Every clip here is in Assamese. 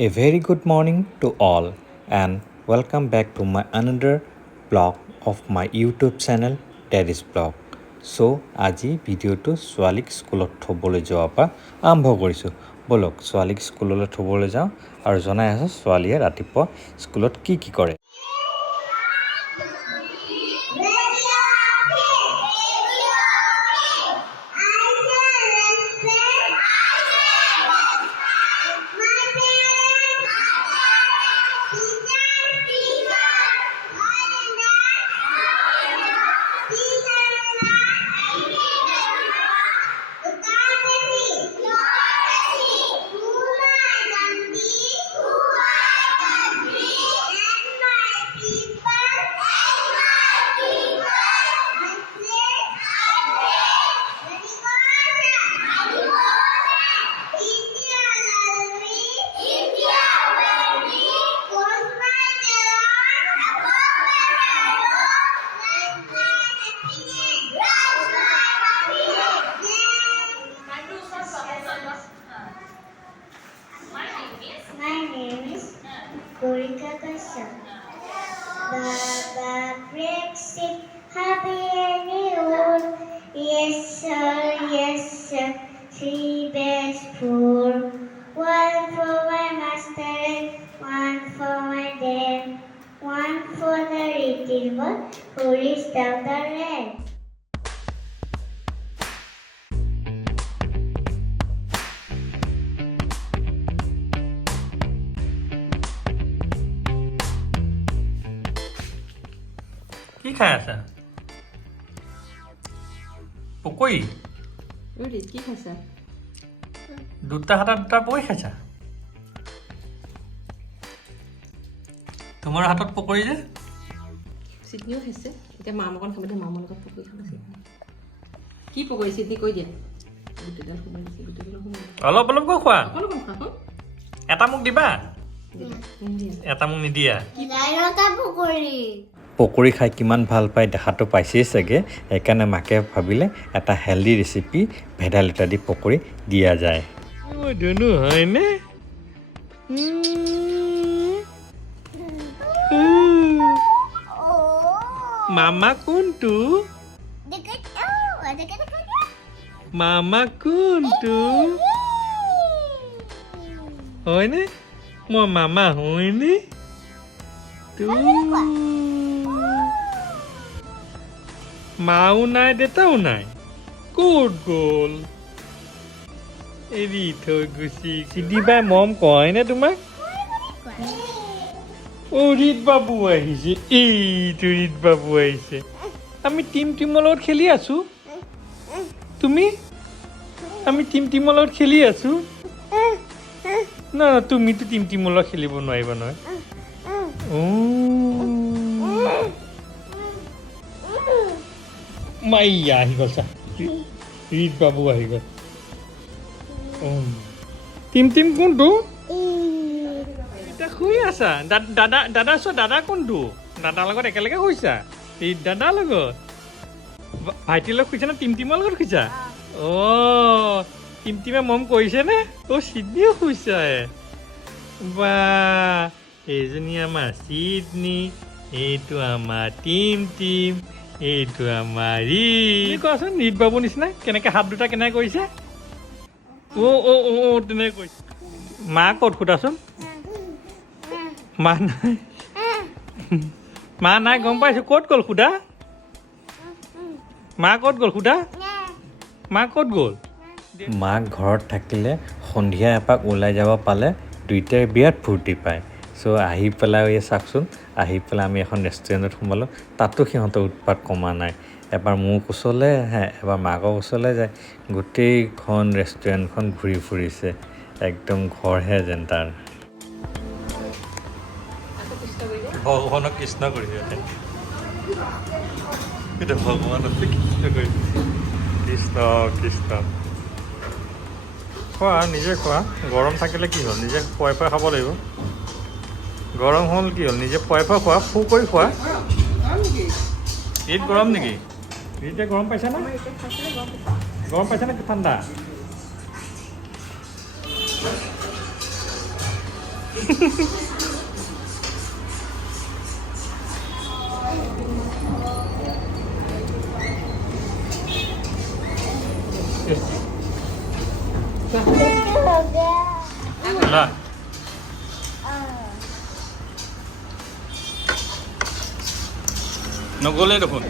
A very good morning to all and welcome back to my another blog of my YouTube channel Terry's Blog. So আজি ভিডিঅ'টো ছোৱালীক স্কুলত থ'বলৈ যোৱাৰ পৰা আৰম্ভ কৰিছোঁ। বলক ছোৱালীক স্কুললৈ থ'বলৈ যাওঁ আৰু জনাই আছোঁ ছোৱালীয়ে ৰাতিপুৱা স্কুলত কি কৰে। My name is Gorika Kashyap. Baba breaks it, happy any old. Yes sir, 3 best 4. 1 for my master, 1 for my dad, 1 for the little one who is down the road. কি খাই আছা? পকৰি কি খাইছা? দুটা হাতত দুটা পকৰি খাইছা? তোমাৰ হাতত পকৰি যে চিডনিও খাইছে। এতিয়া মাম অকণ খাব দিয়ে, মামৰ লগত পকৰি খাব। কি পকৰি চিডনি কৈ দিয়া। গোটেইডাল সোমাই দিছে, গোটেইডাল সোমাই দিছে। অলপ অলপকৈ খোৱা। অকণ অকণ খোৱা আকৌ। এটা মোক দিবা, এটা মোক নিদিয়া। পকৰি খাই কিমান ভাল পায় দেখাটো পাইছেই চাগে, সেইকাৰণে মাকে ভাবিলে এটা হেল্ডি ৰেচিপি ভেদাইলতা দি পকৰি দিয়া যায়। ধুনু হয়নে? মামা কোনটো? মামা কোনটো? হয়নে? মই মামা হয়নে? মাও নাই দেউতাও নাই, ক'ত গ'ল? এৰি থৈ গুচি চিদিবাই মৰম কয়নে তোমাক? ৰীত বাবু আহিছে, এইটো ৰীত বাবু আহিছে। আমি টিমৰ লগত খেলি আছো। তুমি? আমি টিমৰ লগত খেলি আছো। না তুমিতো টিমৰ লগত খেলিব নোৱাৰিবা নহয়। মাইয়া আহি গ'ল চা, ৰীত বাবু আহি গ'ল। টিম কোনটো? এতিয়া শুই আছা? দাদা চোৱা, দাদা কোনটো? দাদাৰ লগত একেলগে শুইছা? এই দাদাৰ লগত ভাইটিৰ লগত শুইছা নে টিমৰ লগত শুইছা? টিমে মৰম কৰিছেনে? চিডনিও শুইছা? বা এইজনী আমাৰ চিডনি, এইটো আমাৰ টিম, এইটো আমাৰ কোৱাচোন ৰীত বাবু নিচিনা কেনেকে হাত দুটা কেনেকে কৰিছে? তেনেকে কৰিছে। মা ক'ত সোধাচোন? মা নাই গম পাইছো। ক'ত গ'ল সোধা? মা ক'ত গ'ল সোধা? মা ক'ত গ'ল? মাক ঘৰত থাকিলে সন্ধিয়া এপাক ওলাই যাব পালে দুইটাই বিৰাট ফূৰ্তি পায়। চ' আহি পেলাই চাওকচোন, আহি পেলাই আমি এখন ৰেষ্টুৰেণ্টত সোমালোঁ, তাতো সিহঁতৰ উৎপাত কমা নাই। এবাৰ মোৰ ওচৰলৈ আহে, এবাৰ মাকৰ ওচৰলৈ যায়। গোটেইখন ৰেষ্টুৰেণ্টখন ঘূৰি ফুৰিছে, একদম ঘৰহে যেন তাৰ। ভগৱানক কৃষ্ণ কৰিছে, ভগৱানক কৃষ্ণ কৰিছে। কৃষ্ণ খোৱা, নিজে খোৱা। গৰম থাকিলে কি হ'ল, নিজে খুৱাই খাব লাগিব। গৰম হ'ল কি হ'ল, নিজে খুৱাই খোৱা, ফু কৰি খোৱা। ঈদ গৰম নেকি? ঈদে গৰম পাইছা না? গৰম পাইছা নে ঠাণ্ডা? हो गया ला নগ'লে দেখোন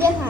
देखा